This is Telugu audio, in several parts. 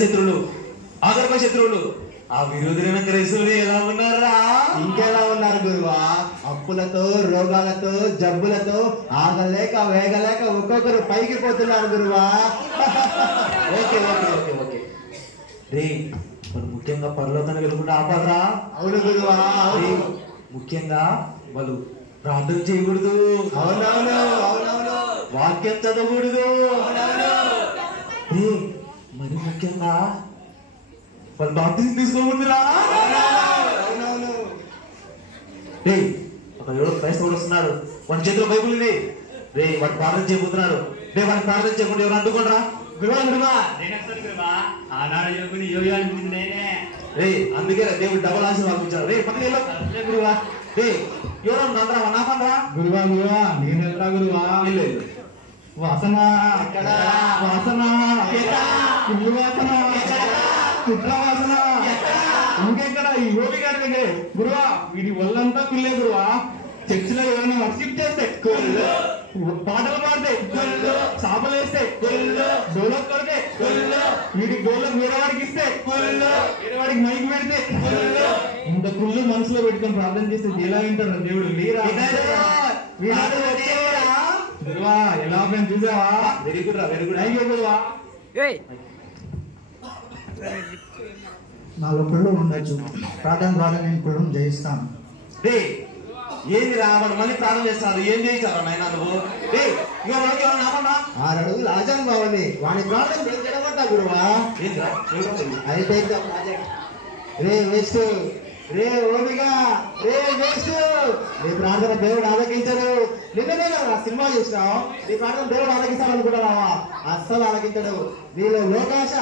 శత్రువులు ఆగర్భ శత్రువులు ఆ విరోధులైన క్రైస్తవులు ఎలా ఉన్నారా? ఇంకెలా ఉన్నారు గురువా? అప్పులతో, రోగాలతో, జబ్బులతో ఆగలేక వేగలేక ఒక్కొక్కరు పైకి పోతున్నారు గురువా. ఓకే ఓకే ఓకే ఓకే రే వాళ్ళు ముఖ్యంగా పరలోకానికి వెళ్ళకుండా ఆపాలరా? అవును గురువా, అవును. ముఖ్యంగా వాళ్ళు ప్రార్థన చేయకూడదు. అవునవును, అవునవును. వాక్యం చదవకూడదు. మరి ముఖ్యంగా వాళ్ళు బాప్తిజం తీసుకోకూడదురా. అవునవును. రే ఒక ఎవడో క్రైస్తవుడు వస్తున్నాడు, వాడి చేతిలో బైబుల్ ఉంది. రే వాడు ప్రార్థన చేయబోతున్నాడు. రే వాడిని ప్రార్థన చేయకుండా ఎవరు అడ్డుకోండిరా. గురువా గురువా రే అందుకే దేవుడు డబల్ ఆశీర్వాదం ఇచ్చాడు. రే పక్కన గురువా. రే ఎవరు నందరా నాపండ్రా. గురువా గురువా నేనెట్లా గురువా? వాసన వాసన కుళ్ళు వాసన కుట్ర వాసన ఇంకెక్కడ ఈ యోగి గారి దగ్గరే గురువా. వీడి ఒళ్ళంతా కుళ్ళే గురువా. చర్చిలో ఏమైనా వర్షిప్ చేస్తే కుళ్ళు, పాటలు పాడితే కుళ్ళు, సాపలు వేస్తే కుళ్ళు, డోలకు కొడితే కుళ్ళు, వీడి డోలకు వేరే వాడికి ఇస్తే కుళ్ళు, వేరే వాడికి మైక్ పెడితే కుళ్ళు. ఇంత కుళ్ళు మనసులో పెట్టుకొని ప్రార్థన చేస్తే ఎలా వింటారు దేవుడు? లేరా గురువా? ఎలా మేము చూసావా? వెరీ గుడ్ రా, వెరీ గుడ్. థ్యాంక్ యూ గురువా. నాలో కుళ్ళు ఉండొచ్చు, ప్రార్థన ద్వారా నేను కుళ్ళను జయిస్తాను. రే ఏంది రా వాడు మళ్ళీ ప్రార్థన చేస్తున్నారు. ఏం చేయించారా నాయన నువ్వు? రే ఇక వాళ్ళకి ఎవరు నాపన్నా 6 అడుగులు రాజాను బాగుంది, వాడి ప్రార్థన జరగబడ్డా గురువా. ఏంద్రా అయితే రే వేస్ట్, రే ఓపిగా, రే వేస్ట్. నీ ప్రార్థన దేవుడు ఆలకించడు. నిన్ననే కదా సినిమా చూసినావు. నీ ప్రార్థన దేవుడు ఆలకిస్తాడు అనుకుంటున్నావా? అస్సలు ఆలకించడు. నీలో లోకాశ,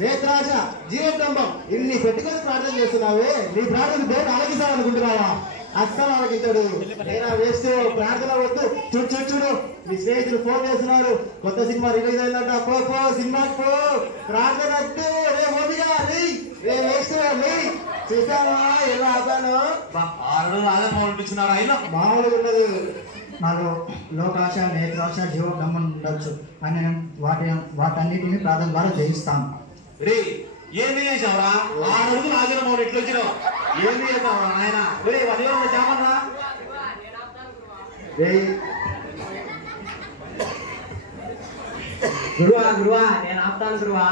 వేత్రాశ, జీవోత్తంబం ఇన్ని పెట్టుకొని ప్రార్థన చేస్తున్నావే, నీ ప్రార్థన దేవుడు ఆలకిస్తాడు అనుకుంటున్నావా? అస్సలు ఆలకించడు. నేనా వేస్ట్, ప్రార్థన వద్దు. చూడు చూడు చూడు, మీ స్నేహితులు ఫోన్ చేస్తున్నారు, కొత్త సినిమా రిలీజ్ అయిందంట, పో పో సినిమాకి పో. ప్రార్థన వద్దు. రే ఓపిగా, రే వేస్ట్, చూసావా ఎలా ఆపాను? 6 రాజమ్మ అనిపించినారు ఆయన. మామూలుగా ఉండదు. నాలో లోకాశ, నేత్రాశ, జీవోగమనం ఉండొచ్చు అని వాటన్నిటిని ప్రార్థన ద్వారా జయిస్తాను. రే ఏంది చేసావురా? 6 అడుగులు రాజమ్మ ఎట్లా వచ్చినావు? ఏంది చేసావురా ఆయన? రే వాళ్ళు చామరా. గురువా గురువా నేను ఆపుతాను గురువా.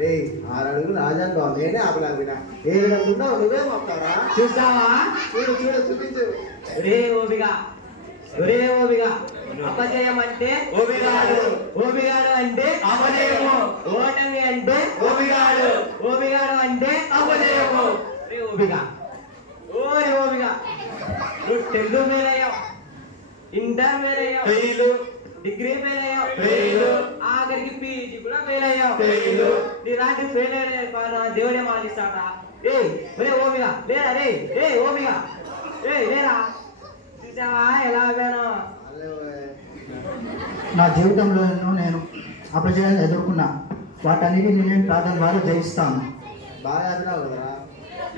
6 అడుగులు రాజాను బాబు, నేనే ఆపలేకపోయినా. 7 అడుగులు నువ్వే ఆపుతావా? చూస్తావా? చూడు చూడు చూపించు. ఒరే ఓబిగా, ఒరే ఓబిగా, అపజయం అంటే ఓబిగాడు, ఓబిగాడు అంటే అపజయము, ఓటమి అంటే ఓబిగాడు, ఓబిగాడు అంటే అపజయము. రే ఓబిగా, ఓరి ఓబిగా, నువ్వు 10 ఫెయిల్ అయ్యావు, ఇంటర్ ఫెయిల్ అయ్యావు, ఫెయిలు, డిగ్రీ ఫెయిల్ అయ్యావు, ఫెయిలు, ఆఖరికి పీజీ కూడా ఫెయిల్ అయ్యావు. ఫెయిలు. నీలాంటి ఫెయిల్ అయిన దేవుడే మానిస్తాడా? ఒరే ఓబిగా లేరా? రే ఓబిగా, లేరా? చూసావా ఎలా ఆగాను? నా జీవితంలో నేను అపజయాన్ని ఎదుర్కొన్నా, వాటన్నిటిని నేను ప్రార్థన ద్వారా జయిస్తాను. బాగా ఆడినావు కదరా.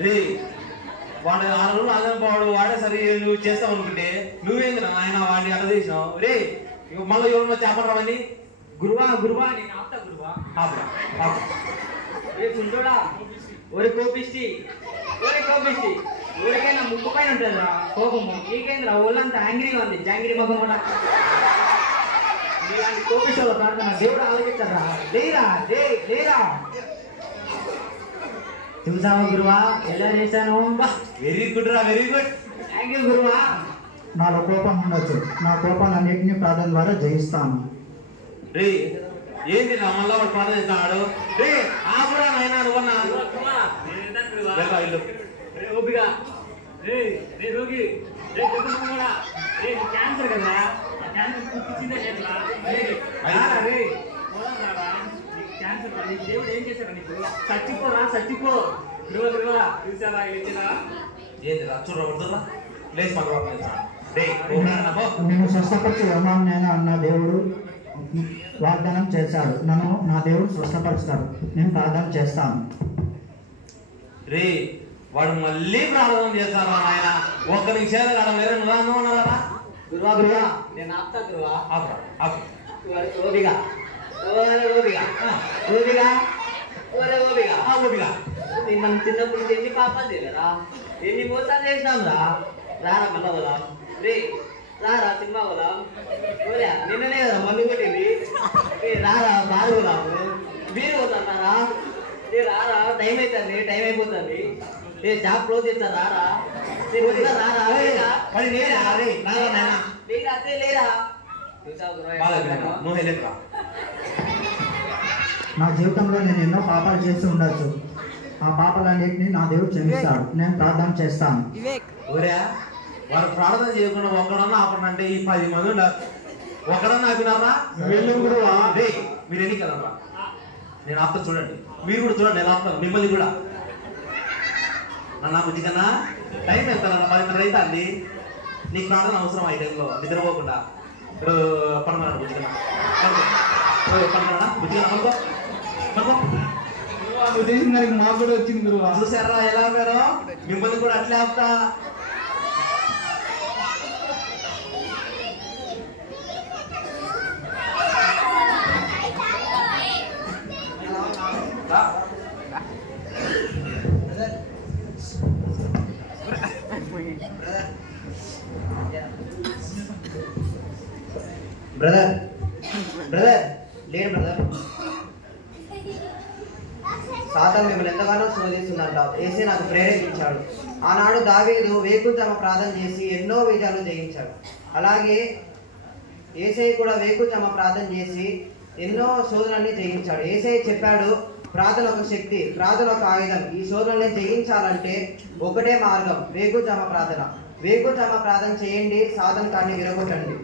రే వాడు 6 అడుగులు రాజమ్మ వాడే సరే నువ్వు చేస్తావు అనుకుంటే నువ్వేంద్రా ఆయన వాడిని అడ చేసినావు. రే మళ్ళీ ఎవరు చేపడరావని. గురువా గురువా నేను ఆపుతా గురువా. రే చుంటోడా, ఒరే కోపిష్టి, ఒరే కోపిష్టి, ఊరికైనా ముక్కు పైన ఉంటుందిరా కోపము. నీకేంద్రా ఒళ్ళంతా యాంగ్రీగా ఉంది, జాంగిరి ముఖం కూడా. నీలాంటి కోపిష్టి ప్రార్థన దేవుడు ఆలోచించరా? లేరా? చూసావా గురువా ఎలా చేశాను? వెరీ గుడ్ రా, వెరీ గుడ్. థ్యాంక్ యూ గురువా. నాలో కోపం ఉండొచ్చు, నా కోపాలన్నింటినీ ప్రార్థన ద్వారా జయిస్తాను. రే ఏంది రా మళ్ళా వాడు ప్రార్థన చేస్తాడు. రే ఆపురా నాయన నువ్వన్నా. ఓపిగా రోగి క్యాన్సర్ కదా, క్యాన్సర్ దేవుడు ఏం చేశారా నీకు? చచ్చిపో. చూసారా ఏంది రా చూడరా లేచి నేను స్వస్థపరిచే వర్మాన్ని అన్న దేవుడు వాగ్దానం చేశాడు. నన్ను నా దేవుడు స్వస్థపరుస్తాడు. నేను ప్రార్థన చేస్తాను. రే వాడు మళ్ళీ ప్రార్థన చేస్తారా ఆయన? ఒక్కరికి చేరగడం వేరే నువ్వు ఉన్నారా? గురువా నేను ఆపుతా గురువా. ఓపిగా ఒరే ఓపిక ఓపిక మనం చిన్నప్పుడు నుంచి ఎన్ని పాపాలు చేయలేరా ఎన్ని మోసాలు చేసినాం రారా మళ్ళా పోదాం రే రారా సినిమా పోదాం ఓరే నిన్ననే కదా మందు కొట్టింది రారా బాగా పోదాము మీరు పోతారా రారా టైం అవుతుంది టైం అయిపోతుంది జాబ్ క్లోజ్ చేస్తారు రారా రారా లేరా అదే లేరా నువ్వు వెళ్ళేట్రా నా జీవితంలో నేను ఎన్నో పాపాలు చేసి ఉండొచ్చు. ఆ పాపాలన్నింటినీ నా దేవుడు క్షమిస్తాడు. నేను ప్రార్థన చేస్తాను. ఒరే వారు ప్రార్థన చేయకుండా ఒకడన్నా ఆపడంటే ఈ 10 మంది ఉన్నారు. ఒకడన్నా ఆపినారా మీరు ఎన్ని కదరా నేను ఆపుతా చూడండి. మీరు కూడా చూడండి నేను ఆపుతాను మిమ్మల్ని కూడా. నా బుద్ధి కన్నా టైం వెళ్తానన్నా 10 అయితే అండి నీకు ప్రార్థన అవసరం ఆ టైంలో నిద్రపోకుండా ఇప్పుడు పడమన్నాడు బుద్ధి కన్నా పడుకున్నా బుద్ధి కన్నా పడుకో మాకు కూడా వచ్చింది గురువా. చూసారా ఎలా పేరు మిమ్మల్ని కూడా అట్లే ఆపుతా. బ్రదర్ బ్రదర్ లేడు బ్రదర్ సాతాను మిమ్మల్ని ఎంతగానో శోధిస్తుందంట. యేసే నాకు ప్రేరేపించాడు. ఆనాడు దావీదు వేకుజామ ప్రార్థన చేసి ఎన్నో విజయాలు జయించాడు. అలాగే యేసే కూడా వేకుజామ ప్రార్థన చేసి ఎన్నో శోధనల్ని జయించాడు. యేసే చెప్పాడు ప్రార్థన ఒక శక్తి, ప్రార్థన ఒక ఆయుధం. ఈ శోధనల్ని జయించాలంటే ఒకటే మార్గం, వేకుజామ ప్రార్థన. వేకుజామ ప్రార్థన చేయండి, సాధనకాన్ని విరగొట్టండి.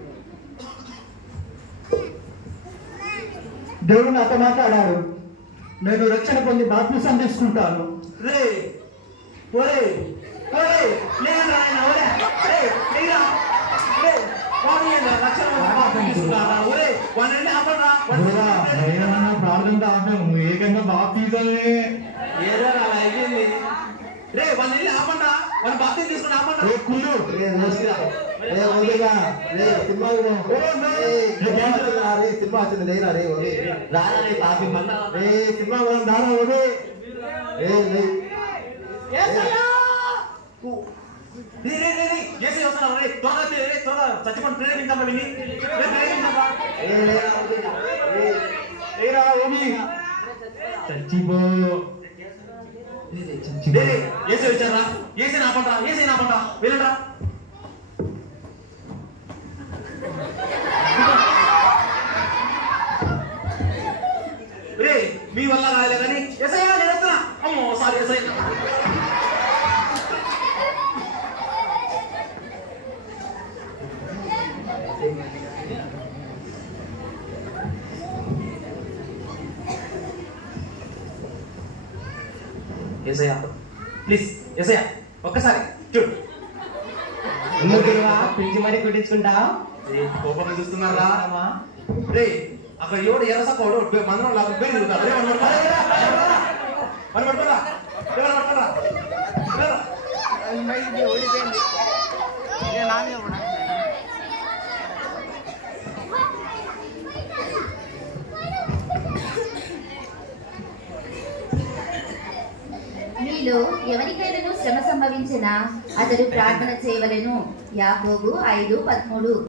దేవుడు నాతో మాట్లాడాడు. నేను రక్షణ పొంది బాప్తిసం తీసుకుంటాను. రే ఒరే ఒరే లేరా ఆయన ఒరే రే లేరా రే వాడు ఏందా లక్షణ తీసుకున్నారా ఒరే వాడిని ఆపరా ప్రార్థన ఆపాము ఏకంగా బాప్తిజమే. ఏదో అలా అయ్యింది. రే వాడిని ఆపండా వాడిని బాప్తిజం తీసుకుని ఆపండా కుళ్ళు సినిమా వచ్చింది లేరా రే రారా రే పాపి మళ్ళా రే సినిమా దారా రే చచ్చిపోయి ప్రేరేపించామా విని చచ్చిపో ఏసే వచ్చారా ఏసే నా పంట వెళ్ళండా రే మీ వల్ల రాయలే కానీ ఎస్ఐ నేను వస్తున్నా. అమ్మో సారీ ఎస్ఐ ఏసయ్యా ప్లీజ్ ఏసయ్యా ఒక్కసారి చూడు. పిలిచి మరీ కుట్టించుకుంటా కోపం చూస్తున్నారా రే అక్కడ ఎవడు ఎరసకోడు మందరం లాగా పేరు మీలో ఎవరికైనా శ్రమ సంభవించినా అతడు ప్రార్థన చేయవలెను. యాకోబు 5:13.